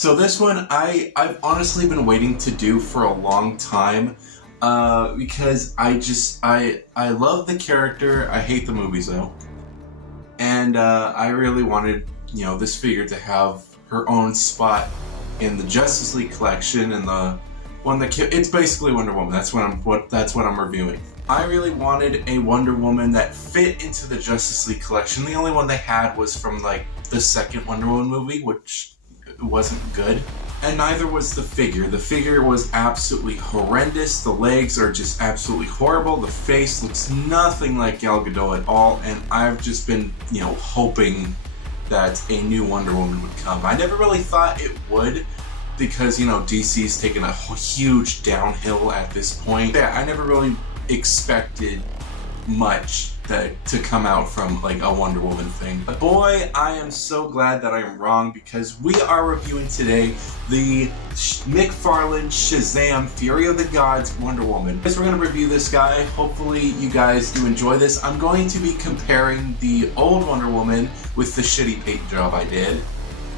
So this one I've honestly been waiting to do for a long time because I love the character. I hate the movies though, and I really wanted this figure to have her own spot in the Justice League collection and the one that it's basically Wonder Woman. That's what I'm reviewing. I really wanted a Wonder Woman that fit into the Justice League collection. The only one they had was from like the second Wonder Woman movie, which wasn't good. And neither was the figure. The figure was absolutely horrendous. The legs are just absolutely horrible. The face looks nothing like Gal Gadot at all. And I've just been, hoping that a new Wonder Woman would come. I never really thought it would because, DC's taken a huge downhill at this point. Yeah, I never really expected much to come out from like a Wonder Woman thing. But boy, I am so glad that I am wrong because we are reviewing today the McFarlane Shazam Fury of the Gods Wonder Woman. We're going to review this guy. Hopefully you guys do enjoy this. I'm going to be comparing the old Wonder Woman with the shitty paint job I did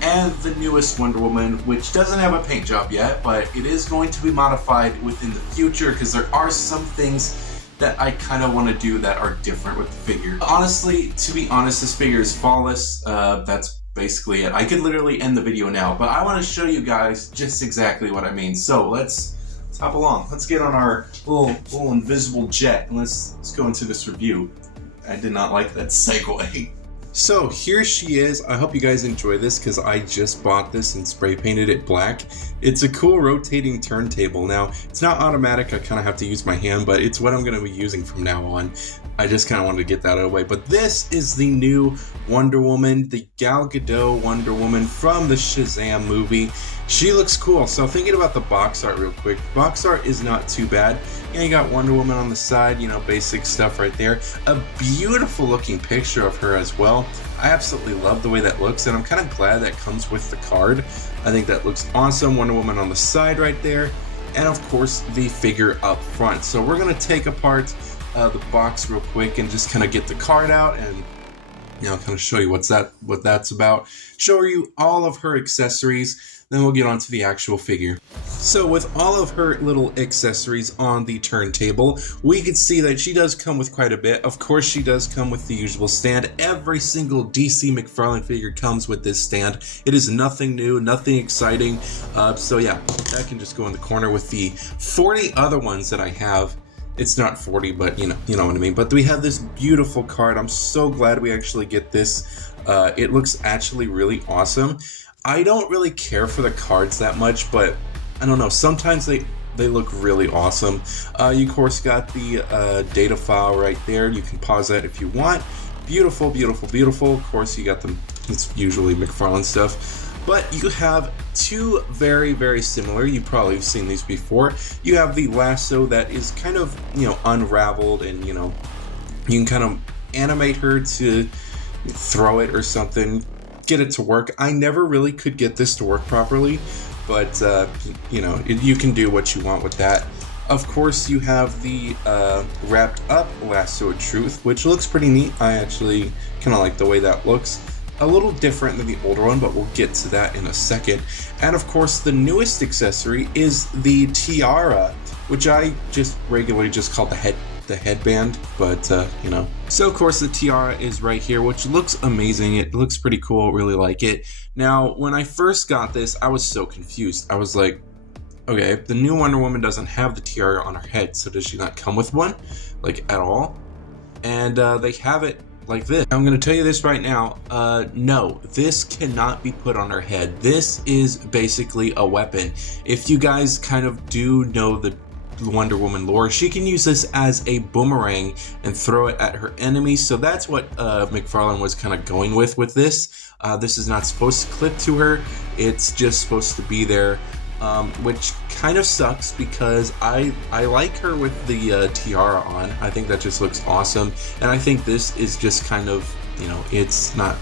and the newest Wonder Woman, which doesn't have a paint job yet, but it is going to be modified within the future because there are some things that I kind of want to do that are different with the figure. Honestly, to be honest, this figure is flawless. That's basically it. I could literally end the video now, but I want to show you guys just exactly what I mean. So let's hop along. Let's get on our little invisible jet and let's go into this review. I did not like that segue. So here she is. I hope you guys enjoy this because I just bought this and spray painted it black. It's a cool rotating turntable. Now, it's not automatic. I kind of have to use my hand, but it's what I'm going to be using from now on. I just kind of wanted to get that out of the way. But this is the new Wonder Woman, the Gal Gadot Wonder Woman from the Shazam movie. She looks cool. So thinking about the box art real quick. The box art is not too bad. You got Wonder Woman on the side, basic stuff right there. A beautiful looking picture of her as well. I absolutely love the way that looks, and I'm kind of glad that comes with the card. I think that looks awesome. Wonder Woman on the side right there, and of course the figure up front. So we're gonna take apart the box real quick and just kind of get the card out and kind of show you what that's about. Show you all of her accessories. Then we'll get on to the actual figure. So with all of her little accessories on the turntable, we can see that she does come with quite a bit. Of course, she does come with the usual stand. Every single DC McFarlane figure comes with this stand. It is nothing new, nothing exciting. So yeah, that can just go in the corner with the 40 other ones that I have. It's not 40, but you know what I mean. But we have this beautiful card. I'm so glad we actually get this. It looks actually really awesome. I don't really care for the cards that much, but I don't know, sometimes they look really awesome. You of course got the data file right there. You can pause that if you want. Beautiful, beautiful, beautiful. Of course you got them, it's usually McFarlane stuff. But you have two very, very similar. You probably have seen these before. You have the lasso that is kind of, unraveled, and you can kind of animate her to throw it or something. Get it to work. I never really could get this to work properly, but you can do what you want with that. Of course, you have the wrapped up lasso of truth, which looks pretty neat. I actually kind of like the way that looks. A little different than the older one, but we'll get to that in a second. And of course, the newest accessory is the tiara, which I just regularly just call the headband, but So of course the tiara is right here, which looks amazing. It looks pretty cool, really like it. Now, when I first got this, I was so confused. I was like, okay, the new Wonder Woman doesn't have the tiara on her head, so does she not come with one, like, at all? And they have it like this. I'm going to tell you this right now, no, this cannot be put on her head. This is basically a weapon. If you guys kind of do know the Wonder Woman lore, she can use this as a boomerang and throw it at her enemies. So that's what McFarlane was kind of going with this. This is not supposed to clip to her. It's just supposed to be there, which kind of sucks because I like her with the tiara on. I think that just looks awesome, and I think this is just kind of, it's not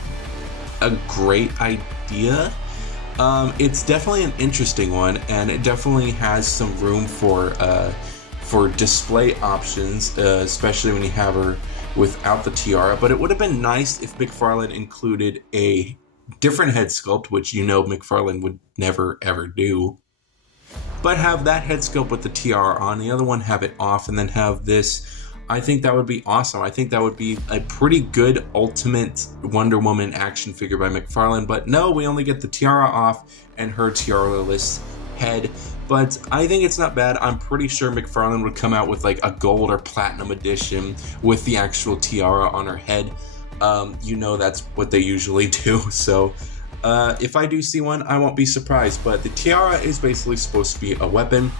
a great idea. It's definitely an interesting one, and it definitely has some room for display options, especially when you have her without the tiara. But it would have been nice if McFarlane included a different head sculpt, which you know McFarlane would never ever do. But have that head sculpt with the tiara on, the other one have it off, and then have this. I think that would be awesome. I think that would be a pretty good ultimate Wonder Woman action figure by McFarlane. But no, we only get the tiara off and her tiara-less head. But I think it's not bad. I'm pretty sure McFarlane would come out with like a gold or platinum edition with the actual tiara on her head. You know that's what they usually do. So if I do see one, I won't be surprised. But the tiara is basically supposed to be a weapon.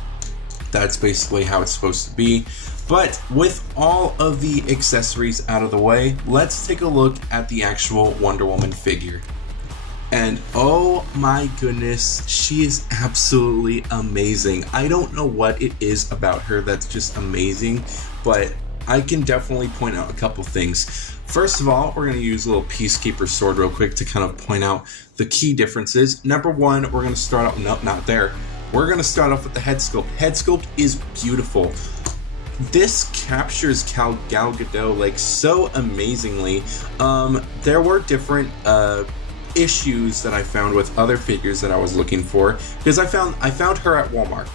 That's basically how it's supposed to be. But with all of the accessories out of the way, let's take a look at the actual Wonder Woman figure. And oh my goodness, she is absolutely amazing. I don't know what it is about her that's just amazing, but I can definitely point out a couple things. First of all, we're going to use a little Peacekeeper sword real quick to kind of point out the key differences. Number one, we're going to start out, nope, not there. We're going to start off with the head sculpt. Head sculpt is beautiful. This captures Gal Gadot like so amazingly. There were different issues that I found with other figures that I was looking for, because I found her at Walmart.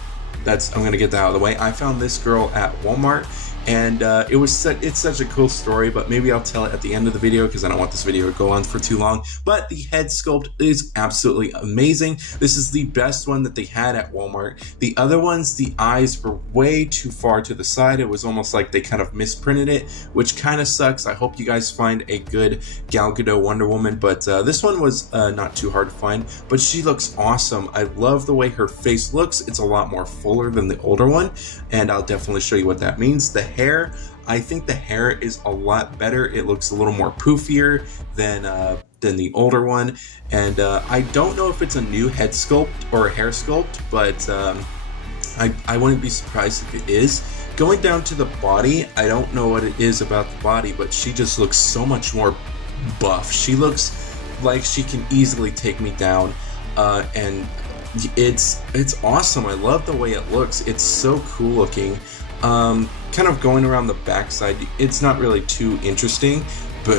I'm gonna get that out of the way. I found this girl at Walmart, and it's such a cool story, but maybe I'll tell it at the end of the video because I don't want this video to go on for too long. But the head sculpt is absolutely amazing. This is the best one that they had at Walmart. The other ones, the eyes were way too far to the side. It was almost like they kind of misprinted it, which kind of sucks. I hope you guys find a good Gal Gadot Wonder Woman, but this one was not too hard to find, but she looks awesome. I love the way her face looks. It's a lot more fuller than the older one, and I'll definitely show you what that means. The hair, I think the hair is a lot better. It looks a little more poofier than the older one, and I don't know if it's a new head sculpt or a hair sculpt, but I wouldn't be surprised if it is. Going down to the body, I don't know what it is about the body, but she just looks so much more buff. She looks like she can easily take me down, and it's awesome. I love the way it looks. It's so cool looking. Kind of going around the backside, it's not really too interesting, but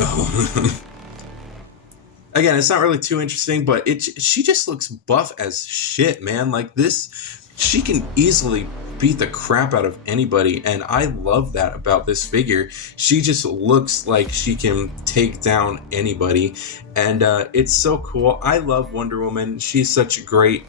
again, it's not really too interesting, but she just looks buff as shit, man. Like this, she can easily beat the crap out of anybody, and I love that about this figure. She just looks like she can take down anybody, and it's so cool. I love Wonder Woman. She's such a great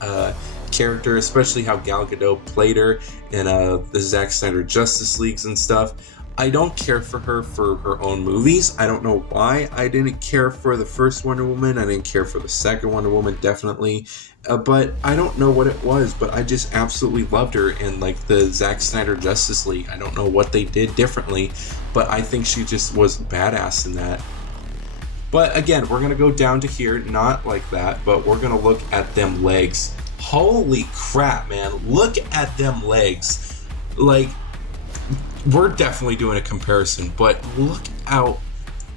character, especially how Gal Gadot played her in the Zack Snyder Justice Leagues and stuff. I don't care for her own movies. I don't know why. I didn't care for the first Wonder Woman. I didn't care for the second Wonder Woman, definitely. But I don't know what it was, but I just absolutely loved her in like the Zack Snyder Justice League. I don't know what they did differently, but I think she just was badass in that. But again, we're going to go down to here, not like that, but we're going to look at them legs. Holy crap, man. Look at them legs. Like, we're definitely doing a comparison, but look how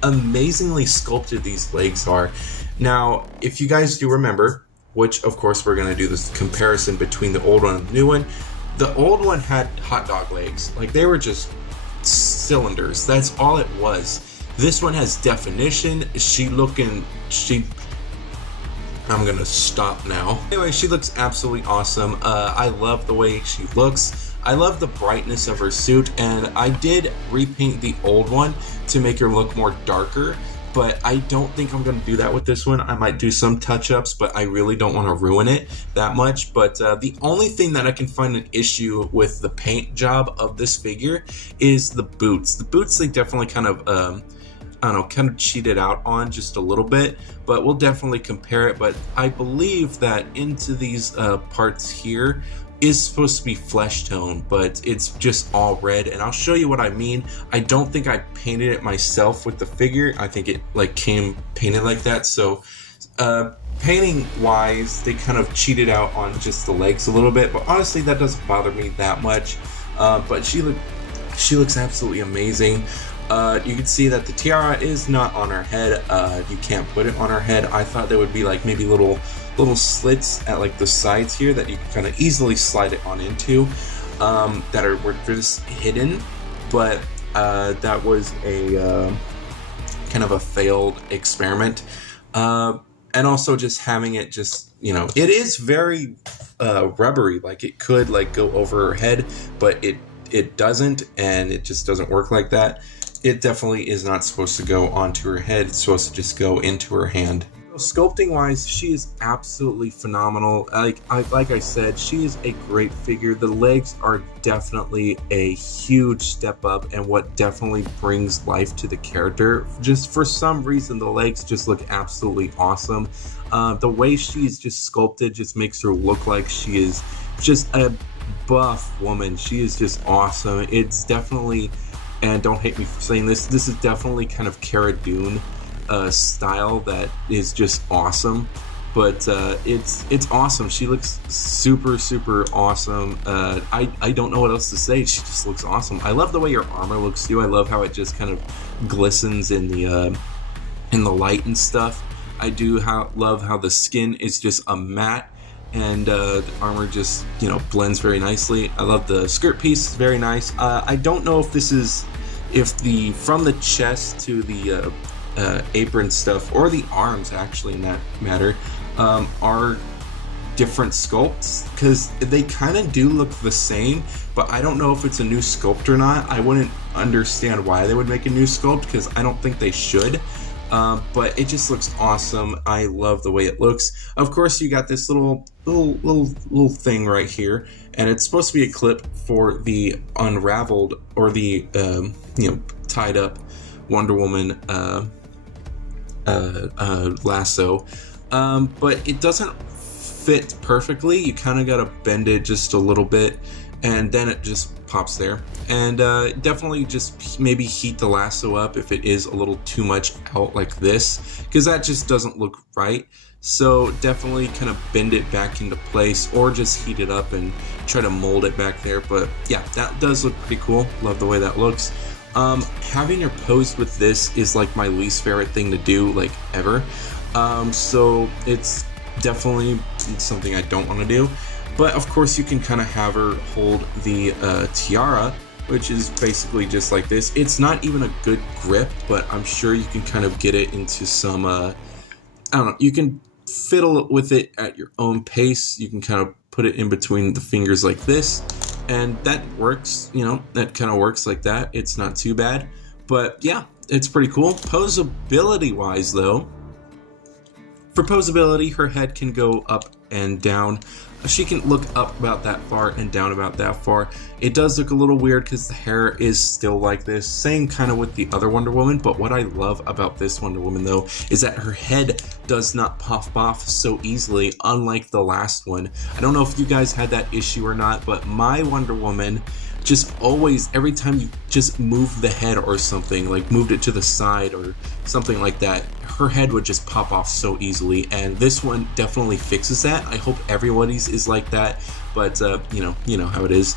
amazingly sculpted these legs are. Now, if you guys do remember, which of course we're going to do this comparison between the old one and the new one, the old one had hot dog legs. Like, they were just cylinders. That's all it was. This one has definition. I'm gonna stop now. Anyway, she looks absolutely awesome. I love the way she looks. I love the brightness of her suit, and I did repaint the old one to make her look more darker, but I don't think I'm gonna do that with this one. I might do some touch-ups, but I really don't want to ruin it that much. But the only thing that I can find an issue with the paint job of this figure is the boots. The boots, they definitely kind of I don't know, kind of cheated out on just a little bit, but we'll definitely compare it. But I believe that into these parts here is supposed to be flesh tone, but it's just all red, and I'll show you what I mean. I don't think I painted it myself with the figure. I think it like came painted like that. So painting wise, they kind of cheated out on just the legs a little bit, but honestly that doesn't bother me that much. But she looks absolutely amazing. You can see that the tiara is not on her head. You can't put it on her head. I thought there would be like maybe little slits at like the sides here that you can kind of easily slide it on into, that were just hidden, but that was a kind of a failed experiment. And also just having it just, it is very rubbery. Like it could like go over her head, but it doesn't, and it just doesn't work like that. It definitely is not supposed to go onto her head. It's supposed to just go into her hand. Sculpting wise, she is absolutely phenomenal. Like I said, she is a great figure. The legs are definitely a huge step up, and what definitely brings life to the character. Just for some reason, the legs just look absolutely awesome. The way she's just sculpted just makes her look like she is just a buff woman. She is just awesome. It's definitely, and don't hate me for saying this is definitely kind of Cara Dune style that is just awesome. But it's awesome. She looks super awesome. I don't know what else to say. She just looks awesome. I love the way her armor looks too. I love how it just kind of glistens in the light and stuff. I do love how the skin is just a matte, and the armor just blends very nicely. I love the skirt piece. It's very nice. I don't know if this is from the chest to the apron stuff, or the arms actually in that matter, are different sculpts, because they kind of do look the same, but I don't know if it's a new sculpt or not. I wouldn't understand why they would make a new sculpt, because I don't think they should. But it just looks awesome. I love the way it looks. Of course, you got this little thing right here, and it's supposed to be a clip for the unraveled, or the tied up Wonder Woman lasso, but it doesn't fit perfectly. You kind of gotta bend it just a little bit, and then it just pops there. And definitely just maybe heat the lasso up if it is a little too much out like this, because that just doesn't look right. So definitely kind of bend it back into place, or just heat it up and try to mold it back there. But yeah, that does look pretty cool. Love the way that looks. Having her posed with this is like my least favorite thing to do, like, ever. So it's definitely something I don't want to do. But of course you can kind of have her hold the tiara, which is basically just like this. It's not even a good grip, but I'm sure you can kind of get it into some, I don't know, you can fiddle with it at your own pace. You can kind of put it in between the fingers like this, and that works, that kind of works like that. It's not too bad, but yeah, it's pretty cool. Posability wise though, for posability, her head can go up and down. She can look up about that far and down about that far. It does look a little weird because the hair is still like this. Same kind of with the other Wonder Woman, but what I love about this Wonder Woman though is that her head does not puff off so easily, unlike the last one. I don't know if you guys had that issue or not, but my Wonder Woman just always, every time you just move the head or something, like moved it to the side or something like that, her head would just pop off so easily, and this one definitely fixes that. I hope everybody's is like that, but you know how it is.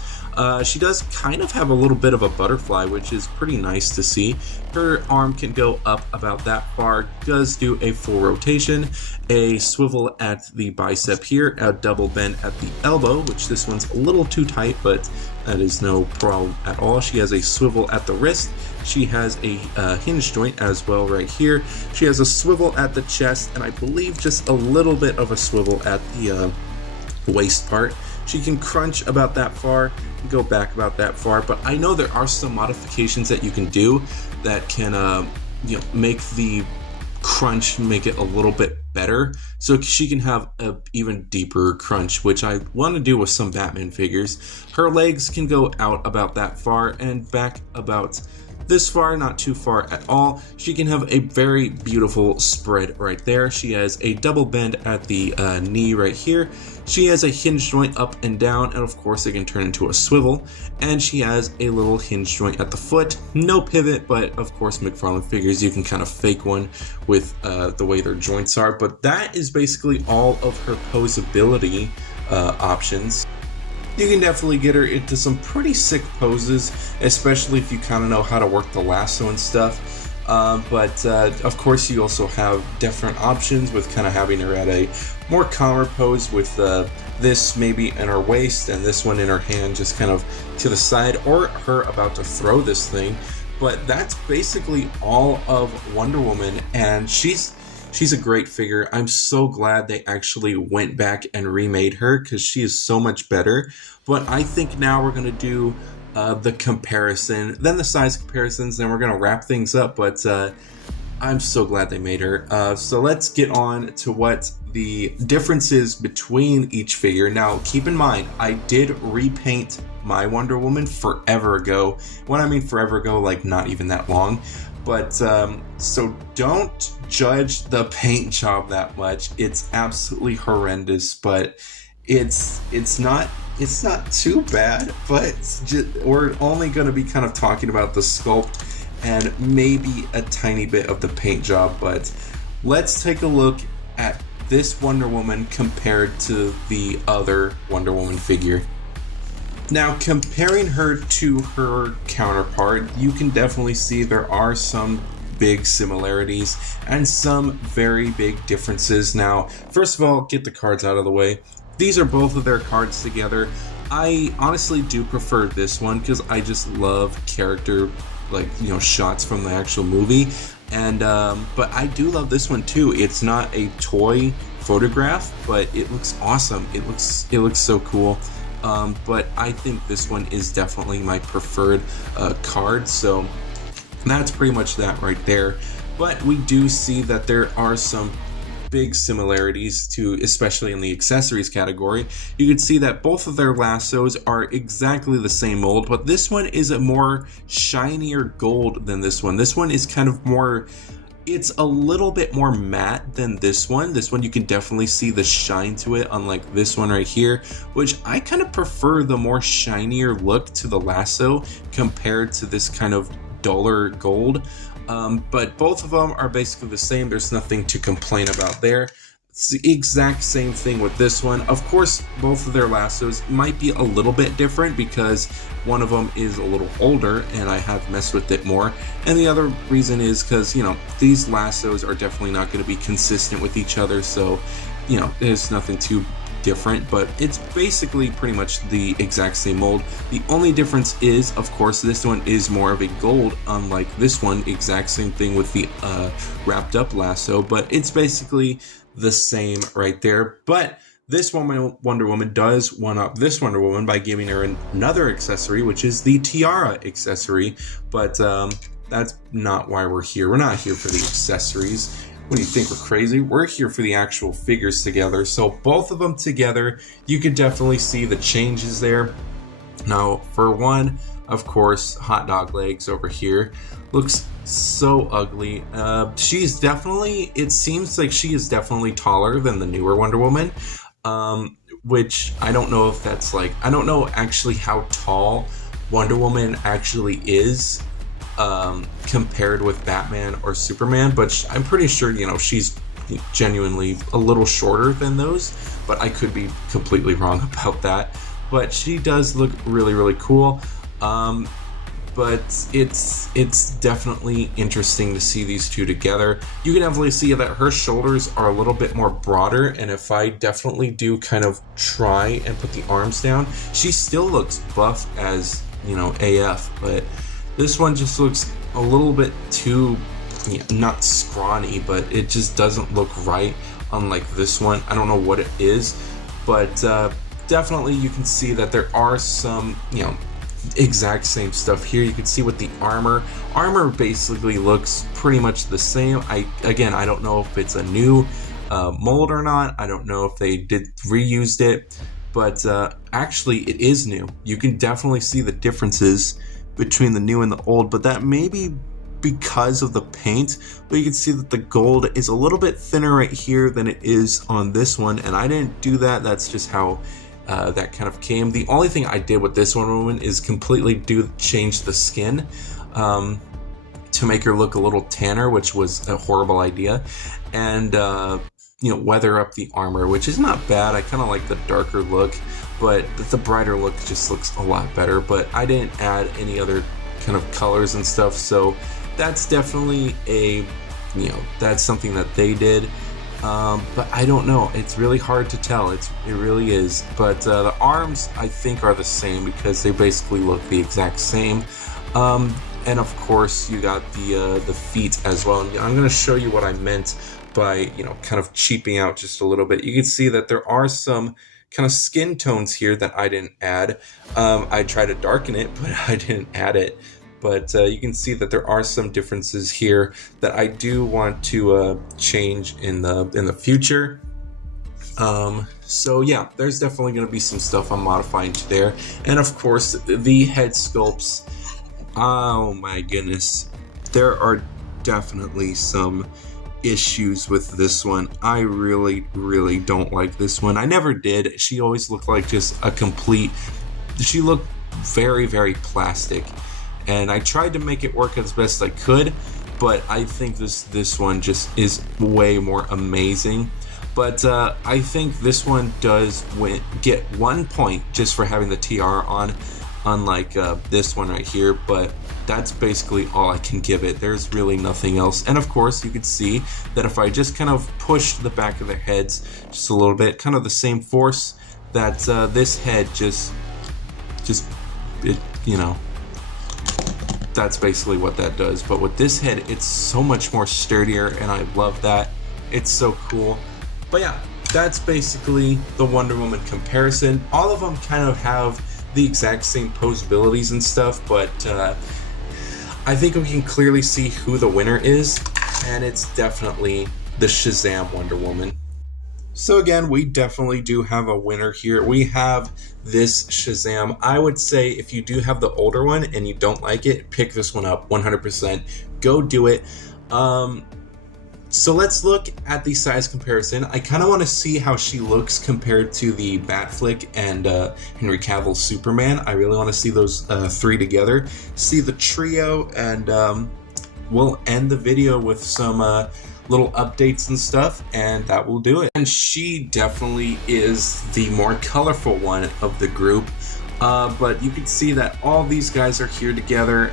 She does kind of have a little bit of a butterfly, which is pretty nice to see. Her arm can go up about that far, does do a full rotation, a swivel at the bicep here, a double bend at the elbow, which this one's a little too tight, but that is no problem at all. She has a swivel at the wrist. She has a hinge joint as well right here. She has a swivel at the chest, and I believe just a little bit of a swivel at the waist part. She can crunch about that far, go back about that far, but I know there are some modifications that you can do that can make the crunch, make it a little bit better, so she can have a even deeper crunch, which I want to do with some Batman figures. Her legs can go out about that far and back about this far, not too far at all. She can have a very beautiful spread right there. She has a double bend at the knee right here. She has a hinge joint up and down, and of course it can turn into a swivel. And she has a little hinge joint at the foot. No pivot, but of course McFarlane figures, you can kind of fake one with the way their joints are. But that is basically all of her posability options. You can definitely get her into some pretty sick poses, especially if you kind of know how to work the lasso and stuff. But of course you also have different options with kind of having her at a more calmer pose with this maybe in her waist and this one in her hand just kind of to the side, or her about to throw this thing. But that's basically all of Wonder Woman, and she's She's a great figure. I'm so glad they actually went back and remade her because she is so much better. But I think now we're going to do the comparison, then the size comparisons, then we're going to wrap things up. But I'm so glad they made her. So let's get on to what the difference is between each figure. Now, keep in mind, I did repaint my Wonder Woman forever ago. When I mean forever ago, like not even that long. But so don't judge the paint job that much. It's absolutely horrendous, but it's not too bad. But we're only going to be kind of talking about the sculpt and maybe a tiny bit of the paint job. But let's take a look at this Wonder Woman compared to the other Wonder Woman figure. Now, comparing her to her counterpart, you can definitely see there are some big similarities and some very big differences. Now, first of all, get the cards out of the way. These are both of their cards together. I honestly do prefer this one because I just love character, like, you know, shots from the actual movie. And but I do love this one too. It's not a toy photograph, but it looks awesome. It looks so cool. But I think this one is definitely my preferred card, so that's pretty much that right there. But we do see that there are some big similarities to, especially in the accessories category. You can see that both of their lassos are exactly the same mold, but this one is a more shinier gold than this one. This one is kind of more, it's a little bit more matte than this one. This one you can definitely see the shine to it, unlike this one right here, which I kind of prefer the more shinier look to the lasso compared to this kind of duller gold. But both of them are basically the same. There's nothing to complain about there. It's the exact same thing with this one. Of course, both of their lassos might be a little bit different because one of them is a little older and I have messed with it more. And the other reason is because, you know, these lassos are definitely not going to be consistent with each other. So, you know, there's nothing too different, but it's basically pretty much the exact same mold. The only difference is, of course, this one is more of a gold, unlike this one. Exact same thing with the wrapped up lasso, but it's basically the same right there. But this Wonder Woman does one up this Wonder Woman by giving her another accessory, which is the tiara accessory. But that's not why we're here. We're not here for the accessories. What do you think, we're crazy? We're here for the actual figures together. So both of them together, you can definitely see the changes there. Now, for one, of course, hot dog legs over here looks so ugly. She's definitely, it seems like she is definitely taller than the newer Wonder Woman, which I don't know if that's like, I don't know actually how tall Wonder Woman actually is compared with Batman or Superman, but I'm pretty sure, you know, she's genuinely a little shorter than those, but I could be completely wrong about that. But she does look really, really cool. But it's definitely interesting to see these two together. You can definitely see that her shoulders are a little bit more broader, and if I definitely do kind of try and put the arms down, she still looks buff as, you know, AF, but this one just looks a little bit too, you know, not scrawny, but it just doesn't look right, unlike this one. I don't know what it is, but definitely you can see that there are some, you know, exact same stuff here. You can see with the armor basically looks pretty much the same. Again, I don't know if it's a new mold or not. I don't know if they reused it, but actually it is new. You can definitely see the differences between the new and the old, but that may be because of the paint. But you can see that the gold is a little bit thinner right here than it is on this one, and I didn't do that. That's just how that kind of came. The only thing I did with this Wonder Woman is completely change the skin to make her look a little tanner, which was a horrible idea, and you know, weather up the armor, which is not bad. I kind of like the darker look, but the brighter look just looks a lot better. But I didn't add any other kind of colors and stuff, so that's definitely a, you know, that's something that they did. But I don't know, it's really hard to tell. It really is. But the arms, I think, are the same because they basically look the exact same. And of course, you got the feet as well. And I'm going to show you what I meant by, kind of cheaping out just a little bit. You can see that there are some kind of skin tones here that I didn't add. I tried to darken it, but I didn't add it. But you can see that there are some differences here that I do want to change in the future. So yeah, there's definitely going to be some stuff I'm modifying to there. And of course, the head sculpts. Oh my goodness, there are definitely some issues with this one. I really don't like this one. I never did. She always looked like just a complete, she looked very plastic, and I tried to make it work as best I could, but I think this one just is way more amazing. But I think this one does get 1 point just for having the tiara on, unlike this one right here, but that's basically all I can give it. There's really nothing else. And of course, you can see that if I just kind of push the back of their heads just a little bit, kind of the same force that this head that's basically what that does. But with this head, it's so much more sturdier, and I love that. It's so cool. But yeah, that's basically the Wonder Woman comparison. All of them kind of have the exact same posabilities and stuff, but I think we can clearly see who the winner is, and it's definitely the Shazam Wonder Woman. So again, we definitely do have a winner here. We have this Shazam. I would say if you do have the older one and you don't like it, pick this one up 100%. Go do it. So let's look at the size comparison. I kind of want to see how she looks compared to the Batflick and Henry Cavill's Superman. I really want to see those three together, see the trio, and we'll end the video with some little updates and stuff, and that will do it. And she definitely is the more colorful one of the group, but you can see that all these guys are here together.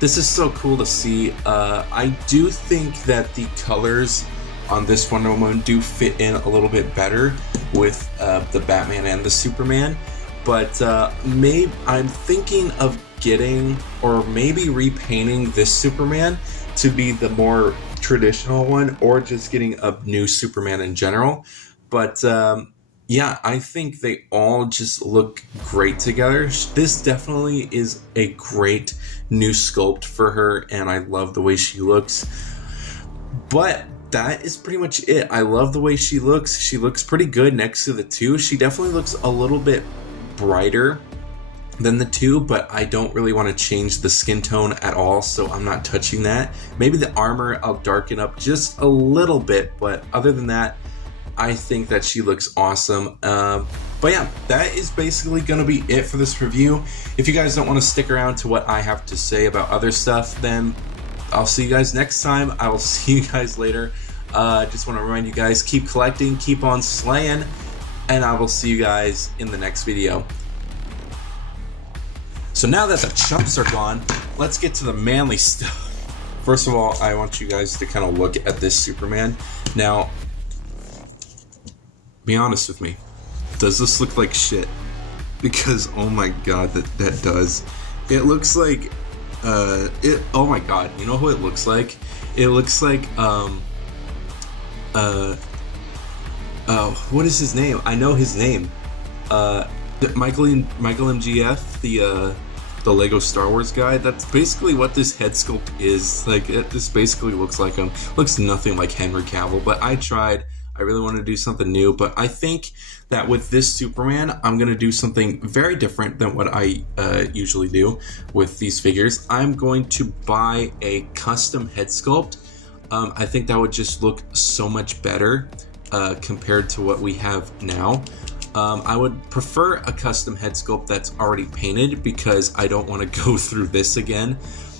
This is so cool to see. I do think that the colors on this Wonder Woman do fit in a little bit better with the Batman and the Superman, but maybe I'm thinking of getting, or maybe repainting this Superman to be the more traditional one, or just getting a new Superman in general. But yeah, I think they all just look great together. This definitely is a great new sculpt for her, and I love the way she looks. But that is pretty much it. I love the way she looks. She looks pretty good next to the two. She definitely looks a little bit brighter than the two, but I don't really want to change the skin tone at all, so I'm not touching that. Maybe the armor I'll darken up just a little bit, but other than that, I think that she looks awesome. But yeah, that is basically going to be it for this review. If you guys don't want to stick around to what I have to say about other stuff, then I'll see you guys next time. I will see you guys later. Just want to remind you guys, keep collecting, keep on slaying, and I will see you guys in the next video. So now that the chumps are gone, let's get to the manly stuff. First of all, I want you guys to kind of look at this Superman. Now, be honest with me, does this look like shit? Because oh my god, that does. It looks like oh my god, you know who it looks like? It looks like what is his name? I know his name. Michael MGF, the Lego Star Wars guy. That's basically what this head sculpt is. Like, this basically looks like him. Looks nothing like Henry Cavill, but I tried. I really wanted to do something new, but I think that with this Superman, I'm going to do something very different than what I usually do with these figures. I'm going to buy a custom head sculpt. I think that would just look so much better compared to what we have now. I would prefer a custom head sculpt that's already painted, because I don't want to go through this again.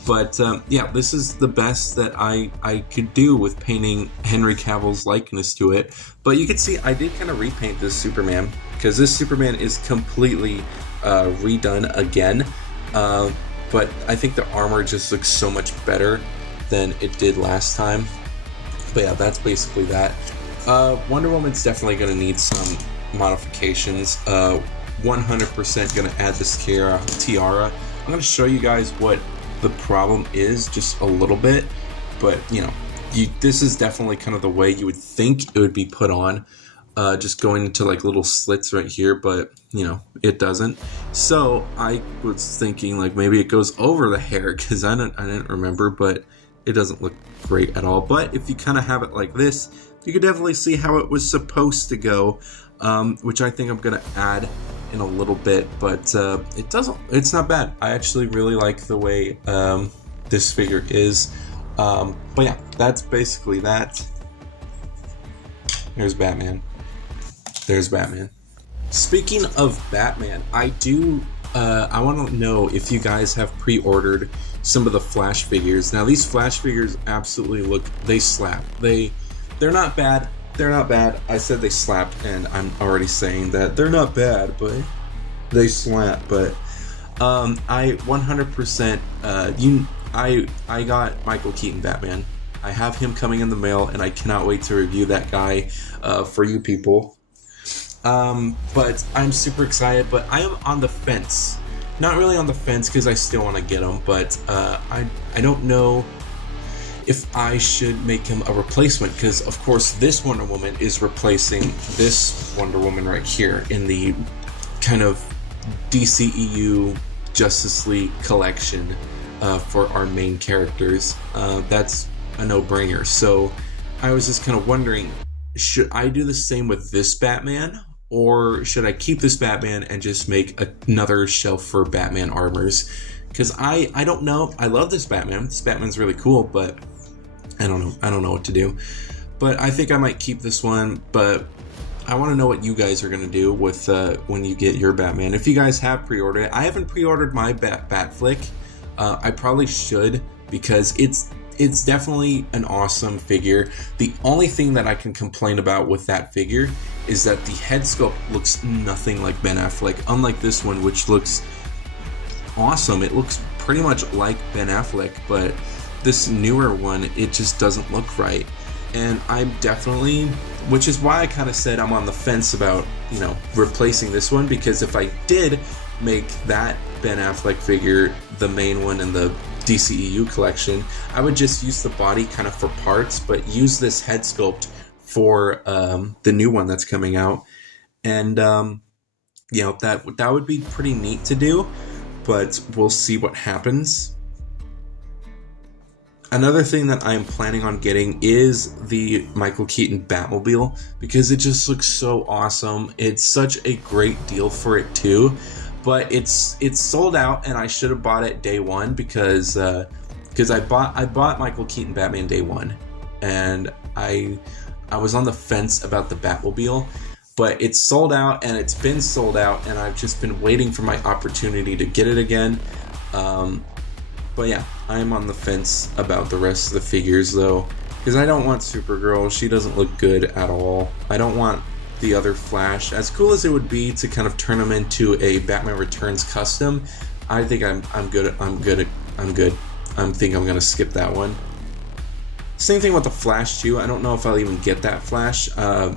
But yeah, this is the best that I could do with painting Henry Cavill's likeness to it. But you can see I did kind of repaint this Superman, because this Superman is completely redone again. But I think the armor just looks so much better than it did last time. But yeah, that's basically that. Wonder Woman's definitely going to need some modifications. 100% going to add this tiara. I'm going to show you guys what the problem is just a little bit, but you know, this is definitely kind of the way you would think it would be put on, just going into like little slits right here, but you know, it doesn't. So I was thinking like maybe it goes over the hair, because I didn't remember, but it doesn't look great at all. But if you kind of have it like this, you could definitely see how it was supposed to go, which I think I'm gonna add in a little bit, but it's not bad. I actually really like the way this figure is. But yeah, that's basically that. There's Batman. There's Batman. Speaking of Batman, I want to know if you guys have pre-ordered some of the Flash figures. Now these Flash figures absolutely they slap. They're not bad. They're not bad. I said they slapped, and I'm already saying that they're not bad, but they slap. But I 100% I got Michael Keaton Batman. I have him coming in the mail, and I cannot wait to review that guy for you people. But I'm super excited, but I am on the fence. Not really on the fence because I still want to get him, but I don't know if I should make him a replacement, because of course this Wonder Woman is replacing this Wonder Woman right here in the kind of DCEU Justice League collection for our main characters. That's a no-brainer. So I was just kind of wondering, should I do the same with this Batman, or should I keep this Batman and just make another shelf for Batman armors? Because I don't know. I love this Batman. This Batman's really cool, but I don't know. I don't know what to do. But I think I might keep this one, but I want to know what you guys are going to do with when you get your Batman. If you guys have pre-ordered it. I haven't pre-ordered my Batflick. I probably should, because it's definitely an awesome figure. The only thing that I can complain about with that figure is that the head sculpt looks nothing like Ben Affleck, unlike this one, which looks awesome. It looks pretty much like Ben Affleck, but this newer one, it just doesn't look right. And I'm definitely, which is why I kind of said I'm on the fence about, you know, replacing this one, because if I did make that Ben Affleck figure the main one in the DCEU collection, I would just use the body kind of for parts, but use this head sculpt for the new one that's coming out. And you know, that would be pretty neat to do, but we'll see what happens. Another thing that I'm planning on getting is the Michael Keaton Batmobile, because it just looks so awesome. It's such a great deal for it too, but it's sold out, and I should have bought it day one, because I bought Michael Keaton Batman day one, and I was on the fence about the Batmobile, but it's sold out, and it's been sold out, and I've just been waiting for my opportunity to get it again. But yeah, I'm on the fence about the rest of the figures though, because I don't want Supergirl. She doesn't look good at all. I don't want the other Flash. As cool as it would be to kind of turn him into a Batman Returns custom, I think I'm good. I think I'm gonna skip that one. Same thing with the Flash too. I don't know if I'll even get that Flash.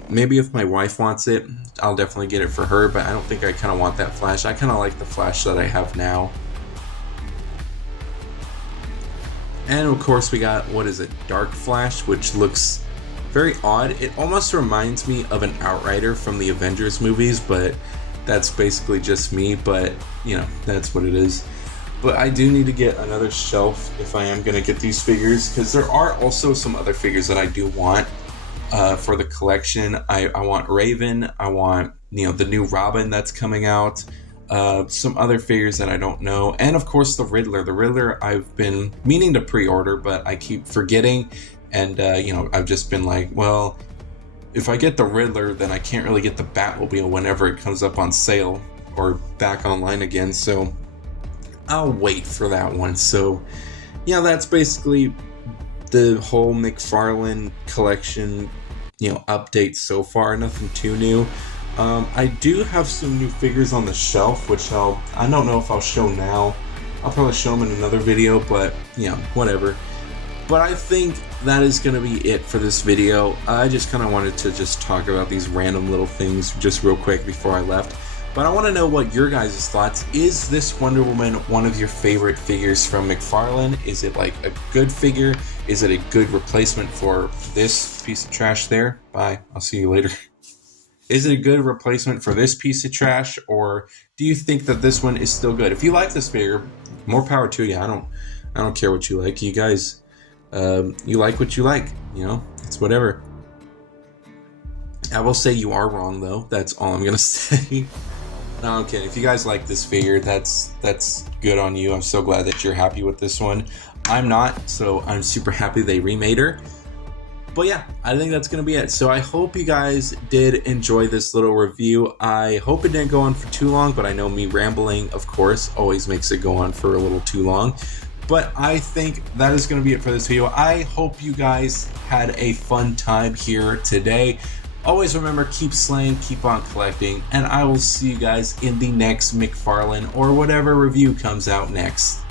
Maybe if my wife wants it, I'll definitely get it for her, but I don't think I kind of want that Flash. I kind of like the Flash that I have now. And of course we got, what is it, Dark Flash, which looks very odd. It almost reminds me of an Outrider from the Avengers movies, but that's basically just me, but you know, that's what it is. But I do need to get another shelf if I am going to get these figures, because there are also some other figures that I do want for the collection. I want Raven, I want, you know, the new Robin that's coming out, some other figures that I don't know, and of course the Riddler. The Riddler I've been meaning to pre-order, but I keep forgetting, and you know, I've just been like, well, if I get the Riddler, then I can't really get the Batmobile whenever it comes up on sale or back online again, so I'll wait for that one. So yeah, that's basically the whole McFarlane collection, you know, update so far. Nothing too new. I do have some new figures on the shelf, which I don't know if I'll show now. I'll probably show them in another video, but you know, whatever. But I think that is going to be it for this video. I just kind of wanted to just talk about these random little things just real quick before I left. But I want to know what your guys' thoughts. Is this Wonder Woman one of your favorite figures from McFarlane? Is it like a good figure? Is it a good replacement for this piece of trash there? Bye. I'll see you later. Is it a good replacement for this piece of trash, or do you think that this one is still good? If you like this figure, more power to you. I don't care what you like. You guys, you like what you like. You know, it's whatever. I will say you are wrong, though. That's all I'm gonna say. No, I'm kidding. If you guys like this figure, that's good on you. I'm so glad that you're happy with this one. I'm not, so I'm super happy they remade her. But yeah, I think that's going to be it. So I hope you guys did enjoy this little review. I hope it didn't go on for too long, but I know me rambling, of course, always makes it go on for a little too long. But I think that is going to be it for this video. I hope you guys had a fun time here today. Always remember, keep slaying, keep on collecting, and I will see you guys in the next McFarlane or whatever review comes out next.